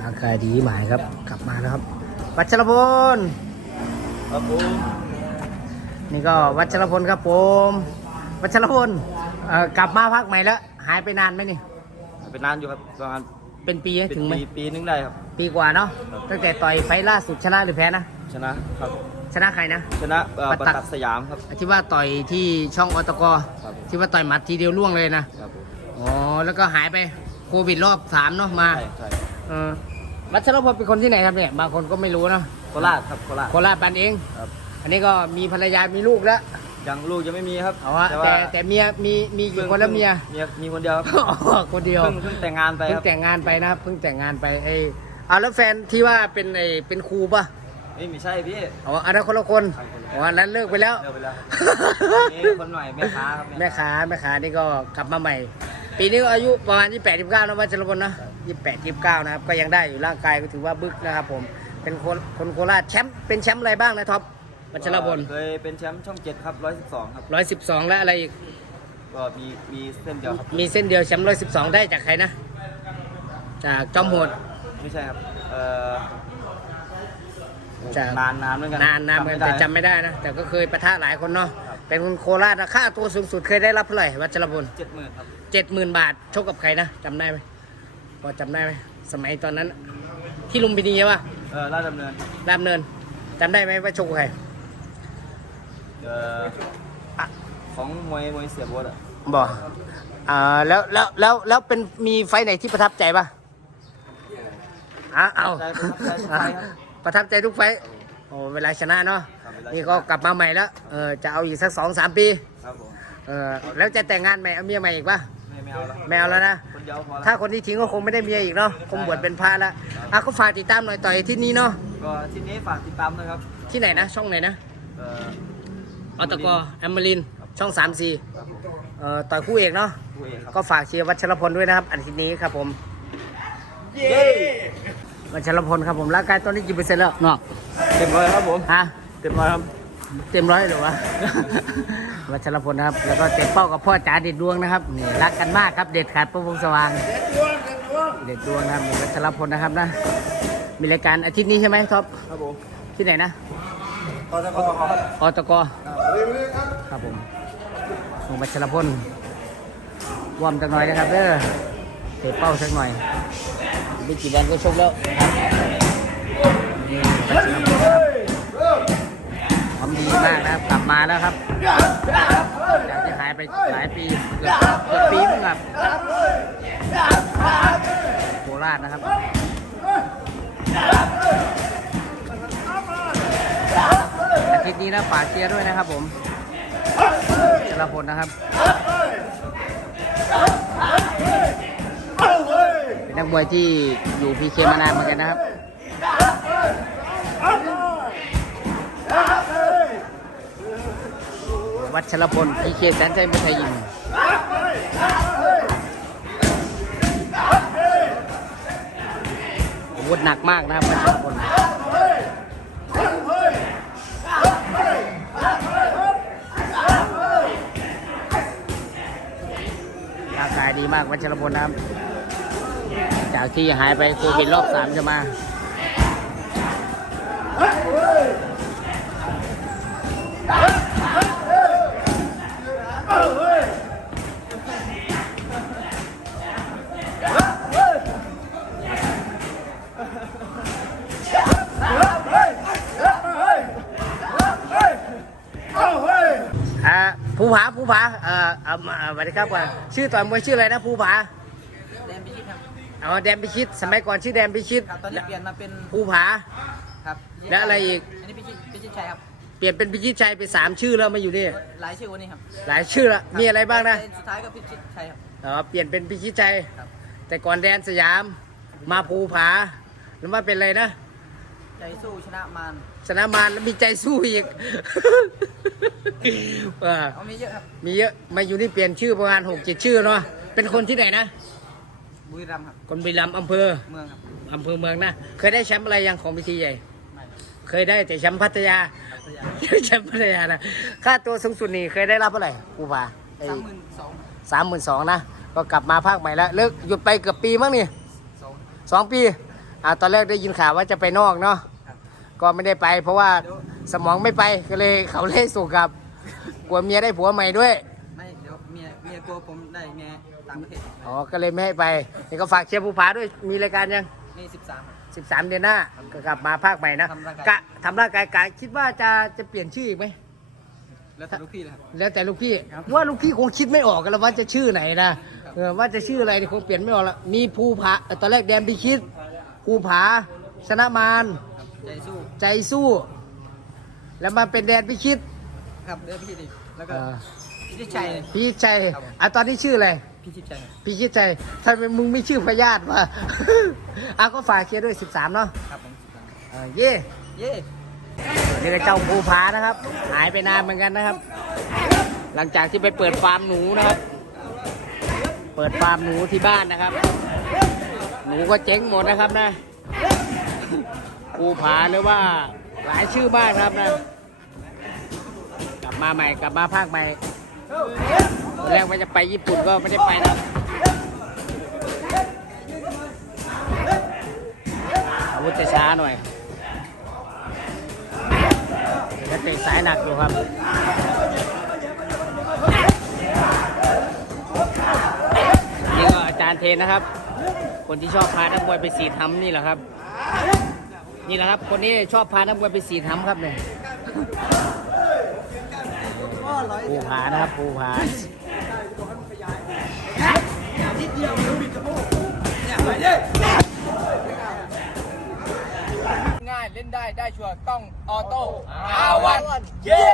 ร่างกายดีหมายครับ กลับมาแล้วครับ วัชรพลครับผมนี่ก็วัชรพลครับผม วัชรพลเอ่อกลับมาพักใหม่แล้ว หายไปนานไหมนี่เป็นนานอยู่ครับประมาณเป็นปีไหมเป็นถึงไหมปีปีนึงได้ครับ ปีกว่าเนาะครับตั้งแต่ต่อยไฟล์ล่าสุดชนะหรือแพ้นะชนะครับชนะใครนะชนะเอ่อปประระตักตักสยามครับที่ว่าต่อยที่ช่องอตกครับผมที่ว่าต่อยหมัดทีเดียวล่วงเลยนะครับผมอ๋อแล้วก็หายไปโควิดรอบสามเนาะมา ใช่ใช่ เออวัชรพลเป็นคนที่ไหนครับเนี่ยบางคนก็ไม่รู้เนาะโคราชครับโคราชโคราชบ้านเอง ครับ อันนี้ก็มีภรรยามีลูกแล้วยังลูกยังไม่มีครับเอาวะว่าแต่แต่เมียมีมีกี่คนแล้วเมียเมียมีคนเดียวครับ อ๋อคนเดียวเพิ่งเพิ่งแต่งงานไปเพิ่คงรับแต่งงานไปนะครับเพิ่งแต่งงานไปไอ้เอาแล้วแฟนที่ว่าเป็นไอ้เป็นครูป่ะนี่ไม่ใช่พี่อ๋ออันนั้นคนละคนใช่คนละคนอ๋ออันนั้นเลิกไปแล้ว เลิกไปแล้วครับนี่คนใหม่แม่ค้าครับแม่ค้าแม่ค้านี่ก็กลับมาใหม่ ปีนี้ก็อายุประมาณ28 29นะวัชรพลนะ 28 29นะครับ ก็ยังได้อยู่ร่างกายก็ถือว่าบึกนะครับผม เป็นคนคนโคราชแชมป์เป็นแชมป์อะไรบ้างนะท็อปวัชรพลเคยเป็นแชมป์ช่องเจ็ดครับร้อยสิบสองครับ112และอะไรอีก ก็มีมีเส้นเดียวครับ มีเส้นเดียวแชมป์112ได้จากใครนะ จากจอมโหดไม่ใช่ครับ เอ่อจากนานนานเหมือนกันนานนานเหมือนกันแต่จำไม่ได้นะ แต่ก็เคยประทะหลายคนเนาะครับเป็นคนโคราชนะค่าตัวสูงสุดเคยได้รับเท่าไหร่วัชรพลเจ็ดหมื่นครับเจ็ดหมื่นบาทชกกับใครนะจำได้ไหม พอจำได้ไหมสมัยตอนนั้น ที่ลุมพินีใช่ปะเออราชดำเนินรามเนินจำได้ไหมว่าชกกับใครเอ่ออะของมวยมวยเสียโบดอะบอกอ่าแล้วแล้วแล้วแล้วเป็นมีไฟท์ไหนที่ประทับใจปะอะเอาใช่ประทับใจทุกไฟล์ครับ ประทับใจทุกไฟท์โอ้เวลาชนะเนาะครับเวลาชนะ นี่ก็กลับมาใหม่แล้วเออจะเอาอีกสักสองสามปีครับผม เออแล้วจะแต่งงานใหม่เอาเมียใหม่อีกปะไม่ไม่เอาแล้วไม่เอาแล้วนะคนเดียวพอแล้วถ้าคนที่ทิ้งก็คงไม่ได้เมียอีกเนาะคงบวชเป็นพระแล้วอะก็ฝากติดตามหน่อยต่อยที่นี่เนาะก็ทีนี้ฝากติดตามด้วยครับที่ไหนนะ ช่องไหนนะเอ่ออตกแอมเบรินช่อง3 4ครับผมเอ่อต่อยคู่เอกเนาะผู้เอกครับ ก็ฝากเชียร์วัชรพลด้วยนะครับอันทีนี้ครับผมเย้วัชรพลครับผมร่างกายตอนนี้กี่เปอร์เซ็นต์แล้วเนาะเต็มร้อยครับผมฮะ เต็มร้อยครับ เต็มร้อยหรือวะ วัชรพลนะครับ แล้วก็เต็มเป้ากับพ่อจ๋าเด็ดดวงนะครับนี่รักกันมากครับเด็ดขาดประวงสว่าง เด็ดดวงนะครับมีวัชรพลนะครับนะ มีรายการอาทิตย์นี้ใช่ไหมท็อปครับผมที่ไหนนะต่อจากต่อครับอตกครับผมลงมาชลพลวอร์มจักหน่อยนะครับเด้อเตะเป้าสักหน่อยไม่กี่วันก็ชกแล้ว มาแล้วครับจากที่หายไปหลายปีเกือบเกือบปีนึงครับโคราชนะครับอาทิตย์นี้นะฝากเชียร์ด้วยนะครับผมชลพลนะครับเป็นนักมวยที่อยู่พีเคมานานเหมือนกันนะครับ วัชรพลพีเคแสนใจไม่เคยยิงอาวุธหนักมากนะครับวัชรพลร่างกายดีมากวัชรพลนะครับ จากที่หายไปโควิดรอบสามจะมา ภูผาภูผาเอ่อเอามาสวัสดีครับว่าชื่อต่อยมวยชื่ออะไรนะภูผาแดนพิชิตครับเอาแดนพิชิต สมัยก่อนชื่อแดนพิชิตครับตอนนี้เปลี่ยนมาเป็นภูผา ครับแล้วอะไรอีก อันนี้พิชิตพิชิตชัยครับเปลี่ยนเป็นพิชิตชัยไปสามชื่อแล้วมาอยู่นี่หลายชื่อวันนี้ครับหลายชื่อละมีอะไรบ้างนะสุดท้ายก็พิชิตชัยครับเออเปลี่ยนเป็นพิชิตชัยครับ แต่ก่อนแดนสยาม มาภูผาแล้วมาเป็นอะไรนะ ใจสู้ชนะมารชนะมารแล้วมีใจสู้อีกเออเอามีเยอะครับมีเยอะมาอยู่นี่เปลี่ยนชื่อประมาณหกเจ็ดชื่อเนาะเป็นคนที่ไหนนะ บุรีรัมย์ครับ คนบุรีรัมย์อำเภอเมืองครับอำเภอเมืองนะเคยได้แชมป์อะไรยังของพิธีใหญ่ ไม่ครับเคยได้แต่แชมป์พัทยา พัทยาแชมป์พัทยานะค่าตัวสูงสุดนี่เคยได้รับเท่าไหร่ครูผาสามหมื่นสองสามหมื่นสองนะ ก็กลับมาภาคใหม่แล้วเลิกหยุดไปเกือบปีมั้งนี่สองสองปี อ่าตอนแรกได้ยินข่าวว่าจะไปนอกเนาะครับก็ไม่ได้ไป เพราะว่าสมองไม่ไปก็เลยเขาเลยส่งกลับกลัวเมียได้ผัวใหม่ด้วยไม่เดี๋ยวเมียเมียกลัวผมได้เมียต่างประเทศอ๋อก็เลยไม่ให้ไปนี่ก็ฝากเชียร์ภูผาด้วยมีรายการยังนี่สิบสามครับ13เดือนหน้าก็กลับมาภาคใหม่นะทำร่างกาย กะทำร่างกายกะคิดว่าจะจะเปลี่ยนชื่ออีกไหม แล้วแต่ลูกพี่เลยครับ แล้วแต่ลูกพี่ว่าลูกพี่คงคิดไม่ออกกันแล้วว่าจะชื่อไหนนะเออว่าจะชื่ออะไรนี่คงเปลี่ยนไม่ออกละมีภูผาเอ่อตอนแรกแดนพิชิต ภูผา ชนะมารใจสู้ใจสู้ แล้วมาเป็นแดนพิชิตครับเดี๋ยวพี่ดิแล้วก็เออพี่ชิดชัย พิชิตชัยครับผมอะตอนนี้ชื่ออะไร พี่ชิดชัยครับพิชิตชัยทำไมมึงไม่ชื่อพญาติวะ อะก็ฝากเชียร์ด้วย 13 เนาะครับผมเออเย่ เย่นี่ก็เจ้าภูผานะครับ หายไปนานเหมือนกันนะครับ หลังจากที่ไปเปิดฟาร์มหนูนะครับ เปิดฟาร์มหนูที่บ้านนะครับ หนูก็เจ๊งหมดนะครับนะภูผาหรือว่าหลายชื่อบ้านครับนะ กลับมาใหม่กลับมาภาคใหม่ตอนแรกว่าจะไปญี่ปุ่นก็ไม่ได้ไปนะอาวุธจะช้าหน่อยจะเตะสายหนักอยู่ครับนี่ก็อาจารย์เทนนะครับ คนที่ชอบพานักมวยไปสีทำนี่แหละครับ นี่แหละครับ คนนี้ชอบพานักมวยไปสีทำครับเนี่ยภูผานะครับภูผาง่ายเล่นได้ได้ชัวร์ต้องออโต้อาวันเย่